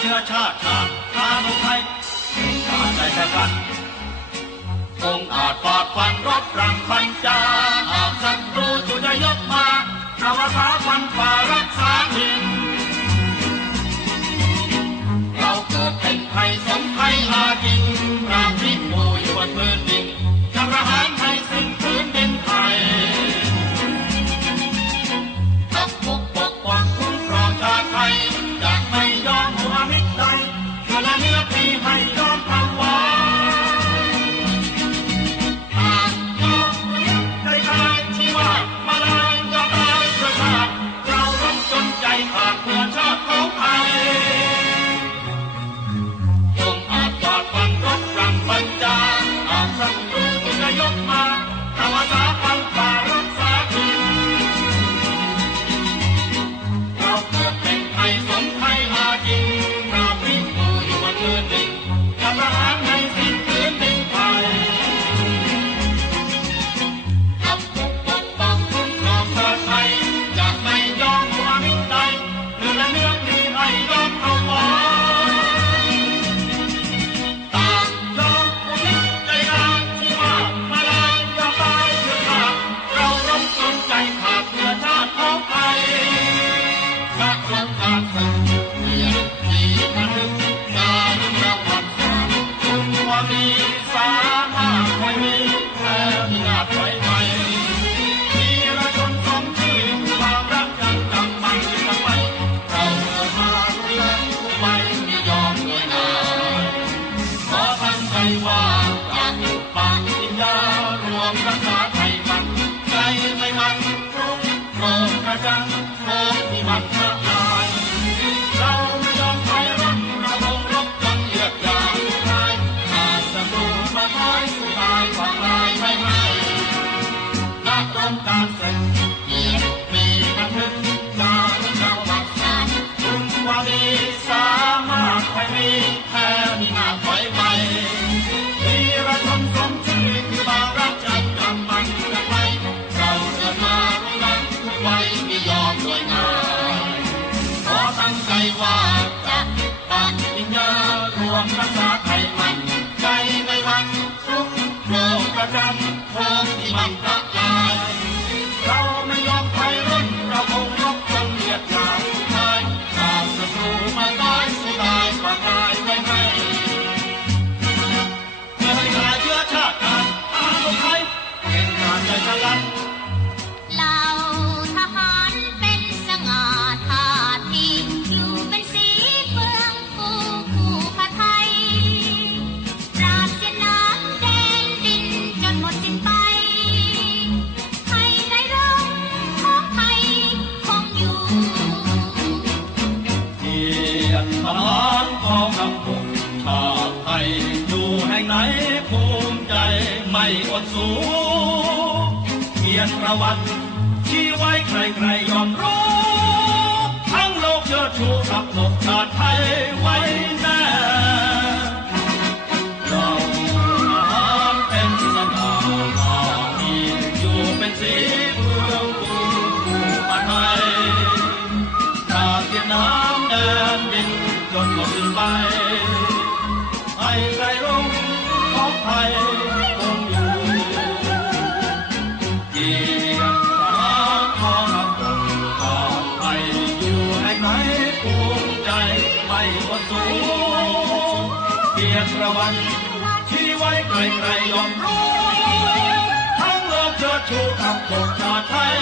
เชื้อชาติชาติชาติไทยการใจสะกันองอาจปอดฟันรบรังพันจา Hey. Hari วางจากปักอินเดรวมรักษาไทยมันใจไม่มันรุ่งโรมกระจังโรมที่มันมากมายเราไม่ยอมใครรักเราคงรบจนเหยือกยาตายอาจศัตม้ายสุดตายฝัายไม่ไม่นักรมการศึกเกียรติมีกทึกจรึกเราบักสานคุณาดีสามารถไปมีแพ้มีมาถอยไป Hey. ไม่อดสูเกียรติประวัติที่ไว้ใครใครยอมรู้ทั้งโลกเชิดชูกับปกชาติไทยไว้แน่เราเป็นสนามีอยู่เป็นสีเมืองกูปาไทยจากเวียนามแดนดินจนมดสิ้นไปให้ใจรุ่งของไทย เกียรประวัติที่ไว้ใครๆยอมรู้ทั้งโลกเชิดชูคำกฎชาติไทย